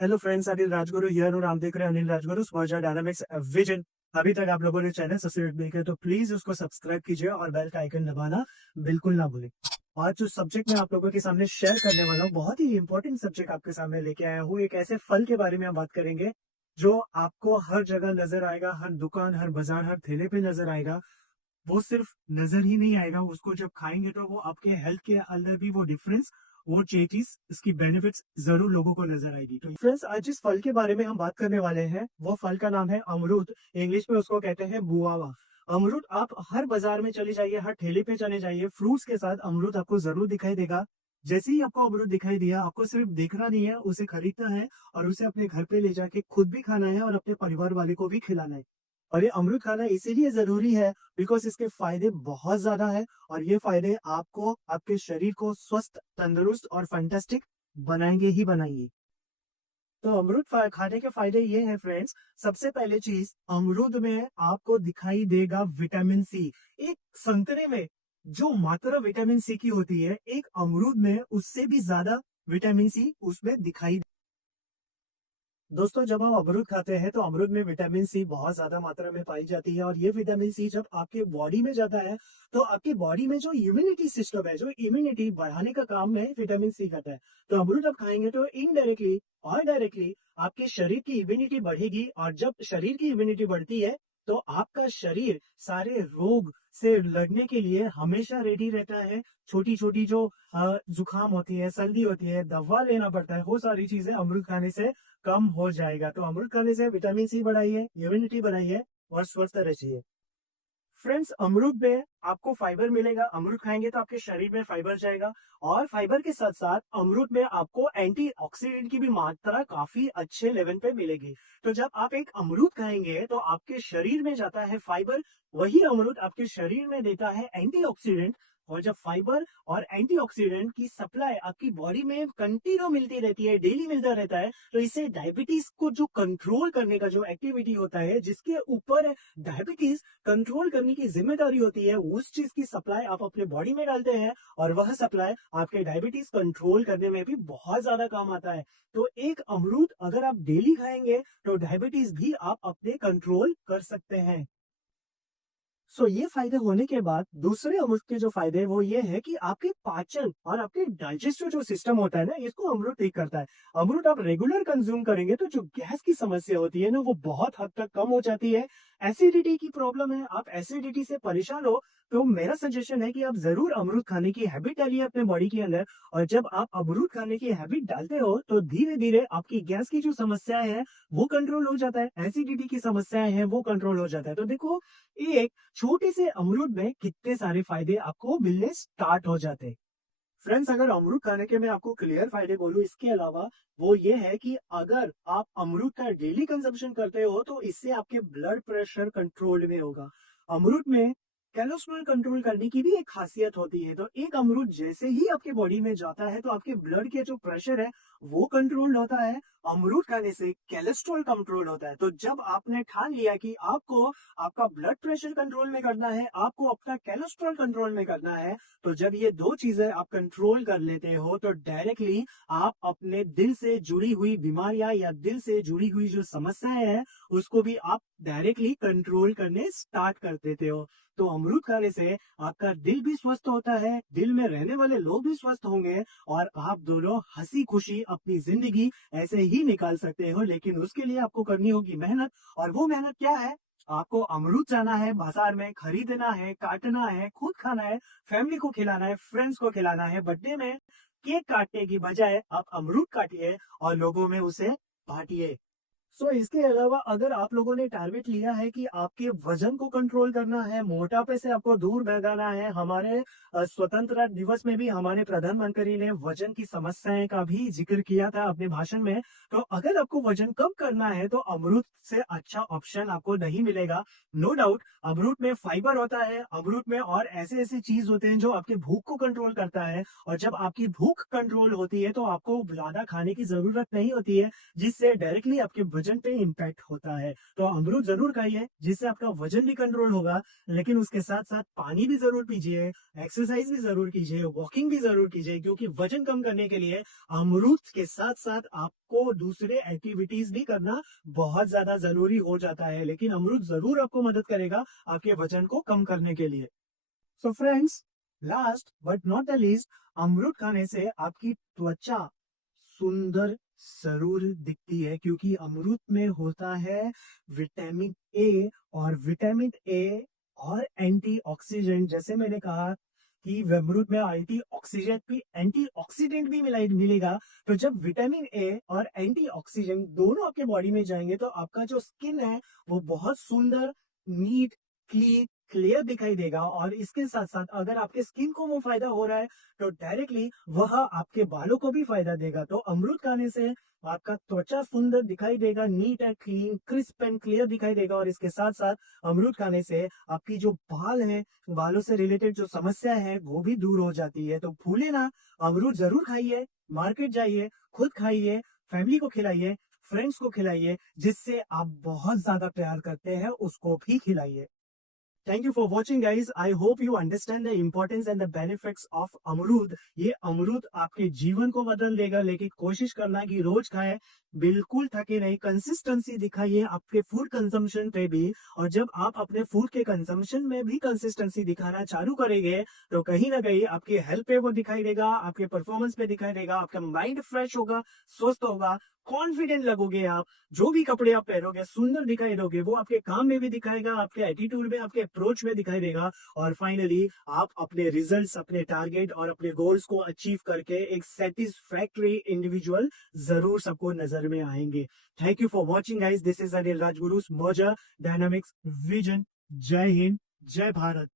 Hello friends, Anil Rajguru here और आप देख रहे हैं अनिल राजगुरु स्मर्जा डायनामिक्स विजन। अभी तक आप लोगों ने चैनल सब्सक्राइब नहीं किया तो प्लीज उसको सब्सक्राइब कीजिए और बेल का आइकन दबाना बिल्कुल ना भूलें। आज जो सब्जेक्ट मैं आप लोगों के सामने शेयर करने वाला हूँ, बहुत ही इंपॉर्टेंट सब्जेक्ट आपके सामने लेके आया हूँ। एक ऐसे फल के बारे में हम बात करेंगे जो आपको हर जगह नजर आएगा, हर दुकान, हर बाजार, हर ठेले पे नजर आएगा। वो सिर्फ नजर ही नहीं आएगा, उसको जब खाएंगे तो वो आपके हेल्थ के अंदर भी वो डिफरेंस, वो चीज, इसकी बेनिफिट्स जरूर लोगों को नजर आएगी। तो फ्रेंड्स, आज जिस फल के बारे में हम बात करने वाले हैं वो फल का नाम है अमरूद। इंग्लिश में उसको कहते हैं बुआवा। अमरूद आप हर बाजार में चले जाइए, हर ठेले पे चले जाइए, फ्रूट्स के साथ अमरूद आपको जरूर दिखाई देगा। जैसे ही आपको अमरूद दिखाई दिया, आपको सिर्फ देखना नहीं है, उसे खरीदना है और उसे अपने घर पे ले जाके खुद भी खाना है और अपने परिवार वाले को भी खिलाना है। और ये अमरूद खाना इसीलिए जरूरी है बिकॉज इसके फायदे बहुत ज्यादा है और ये फायदे आपको, आपके शरीर को स्वस्थ, तंदुरुस्त और फैंटास्टिक बनाएंगे ही बनाएंगे। तो अमरूद खाने के फायदे ये हैं फ्रेंड्स। सबसे पहले चीज, अमरूद में आपको दिखाई देगा विटामिन सी। एक संतरे में जो मात्रा विटामिन सी की होती है, एक अमरूद में उससे भी ज्यादा विटामिन सी उसमें दिखाई। दोस्तों, जब हम अमरूद खाते हैं तो अमरूद में विटामिन सी बहुत ज्यादा मात्रा में पाई जाती है और ये विटामिन सी जब आपके बॉडी में जाता है तो आपकी बॉडी में जो इम्यूनिटी सिस्टम है, जो इम्यूनिटी बढ़ाने का काम है, विटामिन सी करता है। तो अमरूद आप खाएंगे तो इनडायरेक्टली और डायरेक्टली आपके शरीर की इम्यूनिटी बढ़ेगी और जब शरीर की इम्यूनिटी बढ़ती है तो आपका शरीर सारे रोग से लड़ने के लिए हमेशा रेडी रहता है। छोटी छोटी जो जुकाम होती है, सर्दी होती है, दवा लेना पड़ता है, वो सारी चीजें अमरूद खाने से कम हो जाएगा। तो अमरूद खाने से विटामिन सी बढ़ाइए, इम्यूनिटी बढ़ाइए और स्वस्थ रहिए। फ्रेंड्स, अमरूद में आपको फाइबर मिलेगा। अमरूद खाएंगे तो आपके शरीर में फाइबर जाएगा और फाइबर के साथ साथ अमरूद में आपको एंटीऑक्सीडेंट की भी मात्रा काफी अच्छे लेवल पे मिलेगी। तो जब आप एक अमरूद खाएंगे तो आपके शरीर में जाता है फाइबर, वही अमरूद आपके शरीर में देता है एंटीऑक्सीडेंट। और जब फाइबर और एंटीऑक्सीडेंट की सप्लाई आपकी बॉडी में कंटिन्यू मिलती रहती है, डेली मिलता रहता है, तो इससे डायबिटीज को जो कंट्रोल करने का जो एक्टिविटी होता है, जिसके ऊपर डायबिटीज कंट्रोल करने की जिम्मेदारी होती है, उस चीज की सप्लाई आप अपने बॉडी में डालते हैं और वह सप्लाई आपके डायबिटीज कंट्रोल करने में भी बहुत ज्यादा काम आता है। तो एक अमरूद अगर आप डेली खाएंगे तो डायबिटीज भी आप अपने कंट्रोल कर सकते हैं। ये फायदे होने के बाद दूसरे अमरूद के जो फायदे हैं वो ये है कि आपके पाचन और आपके डाइजेस्टिव जो सिस्टम होता है ना, इसको अमरूद ठीक करता है। अमरूद आप रेगुलर कंज्यूम करेंगे तो जो गैस की समस्या होती है ना, वो बहुत हद तक कम हो जाती है। एसिडिटी की प्रॉब्लम है, आप एसिडिटी से परेशान हो, तो मेरा सजेशन है कि आप जरूर अमरूद खाने की हैबिट डालिए अपने बॉडी के अंदर। और जब आप अमरूद खाने की हैबिट डालते हो तो धीरे धीरे आपकी गैस की जो समस्याएं है वो कंट्रोल हो जाता है, एसिडिटी की समस्याएं हैं वो कंट्रोल हो जाता है। तो देखो, एक छोटे से अमरूद में कितने सारे फायदे आपको मिलने स्टार्ट हो जाते हैं। फ्रेंड्स, अगर अमरूद खाने के मैं आपको क्लियर फायदे बोलूं इसके अलावा, वो ये है कि अगर आप अमरूद का डेली कंजम्पशन करते हो तो इससे आपके ब्लड प्रेशर कंट्रोल में होगा। अमरूद में कोलेस्ट्रॉल कंट्रोल करने की भी एक खासियत होती है। तो एक अमरूद जैसे ही आपके बॉडी में जाता है तो आपके ब्लड के जो प्रेशर है वो कंट्रोल होता है। अमरूद खाने से कोलेस्ट्रॉल कंट्रोल होता है। तो जब आपने ठान लिया कि आपको आपका ब्लड प्रेशर कंट्रोल में करना है, आपको अपना कोलेस्ट्रॉल कंट्रोल में करना है, तो जब ये दो चीजें आप कंट्रोल कर लेते हो तो डायरेक्टली आप अपने दिल से जुड़ी हुई बीमारियां या दिल से जुड़ी हुई जो समस्याएं हैं उसको भी आप डायरेक्टली कंट्रोल करने स्टार्ट कर देते हो। तो अमरूद खाने से आपका दिल भी स्वस्थ होता है, दिल में रहने वाले लोग भी स्वस्थ होंगे और आप दोनों हंसी खुशी अपनी जिंदगी ऐसे ही निकाल सकते हो। लेकिन उसके लिए आपको करनी होगी मेहनत। और वो मेहनत क्या है? आपको अमरूद जाना है, बाजार में खरीदना है, काटना है, खुद खाना है, फैमिली को खिलाना है, फ्रेंड्स को खिलाना है। बर्थडे में केक काटने की बजाय आप अमरूद काटिए और लोगों में उसे बांटिए। इसके अलावा अगर आप लोगों ने टारगेट लिया है कि आपके वजन को कंट्रोल करना है, मोटापे से आपको दूर भगाना है, हमारे स्वतंत्रता दिवस में भी हमारे प्रधानमंत्री ने वजन की समस्याएं का भी जिक्र किया था अपने भाषण में। तो अगर आपको वजन कम करना है तो अमरूद से अच्छा ऑप्शन आपको नहीं मिलेगा। नो डाउट, अमरूद में फाइबर होता है, अमरूद में और ऐसे ऐसे चीज होते हैं जो आपके भूख को कंट्रोल करता है। और जब आपकी भूख कंट्रोल होती है तो आपको ज्यादा खाने की जरूरत नहीं होती है, जिससे डायरेक्टली आपके वजन पे इम्पैक्ट होता है। तो अमरूद जरूर खाइए, जिससे आपका वजन भी कंट्रोल होगा, लेकिन उसके साथ साथ पानी भी जरूर पीजिए, एक्सरसाइज भी जरूर कीजिए, वॉकिंग भी जरूर कीजिए, क्योंकि वजन कम करने के लिए अमरूद के साथ साथ आपको दूसरे एक्टिविटीज भी करना बहुत ज्यादा जरूरी हो जाता है। लेकिन अमरूद जरूर आपको मदद करेगा आपके वजन को कम करने के लिए। So friends, last but not the least, अमरूद खाने से आपकी त्वचा सुंदर जरूर दिखती है, क्योंकि अमरूद में होता है विटामिन ए, और विटामिन ए और एंटीऑक्सीडेंट। जैसे मैंने कहा कि अमरूद में एंटीऑक्सीडेंट भी मिलेगा। तो जब विटामिन ए और एंटीऑक्सीडेंट दोनों आपके बॉडी में जाएंगे, तो आपका जो स्किन है वो बहुत सुंदर, नीट, क्लीन, क्लियर दिखाई देगा। और इसके साथ साथ अगर आपके स्किन को वो फायदा हो रहा है, तो डायरेक्टली वह आपके बालों को भी फायदा देगा। तो अमरूद खाने से आपका त्वचा सुंदर दिखाई देगा, neat and clean, crisp and clear दिखाई देगा। और इसके साथ साथ अमरूद खाने से आपकी जो बाल है, बालों से रिलेटेड जो समस्या है वो भी दूर हो जाती है। तो भूले ना, अमरूद जरूर खाइए, मार्केट जाइए, खुद खाइए, फैमिली को खिलाइए, फ्रेंड्स को खिलाइए, जिससे आप बहुत ज्यादा प्यार करते हैं उसको भी खिलाइए। Thank you for watching guys. I hope you understand the importance and the benefits of अमरूद। ये अमरूद आपके जीवन को बदल देगा, लेकिन कोशिश करना कि रोज खाएं, बिल्कुल थके नहीं, कंसिस्टेंसी दिखाइए आपके फूड कंजम्पशन पे भी। और जब आप अपने फूड के कंजम्पशन में भी कंसिस्टेंसी दिखाना चालू करेंगे, तो कहीं ना कहीं आपकी हेल्थ पे वो दिखाई देगा, आपके परफॉर्मेंस पे दिखाई देगा, आपका माइंड फ्रेश होगा, स्वस्थ होगा, कॉन्फिडेंट लगोगे आप। जो भी कपड़े आप पहनोगे सुंदर दिखाई दोगे, वो आपके काम में भी दिखाएगा, आपके एटीट्यूड में, आपके अप्रोच में दिखाई देगा। और फाइनली आप अपने रिजल्ट्स, अपने टारगेट और अपने गोल्स को अचीव करके एक सेटिस्फैक्टरी इंडिविजुअल जरूर सबको नजर में आएंगे। Thank you for watching guys, this is Anil Rajguru, मोजा डायनामिक्स विजन। जय हिंद, जय भारत।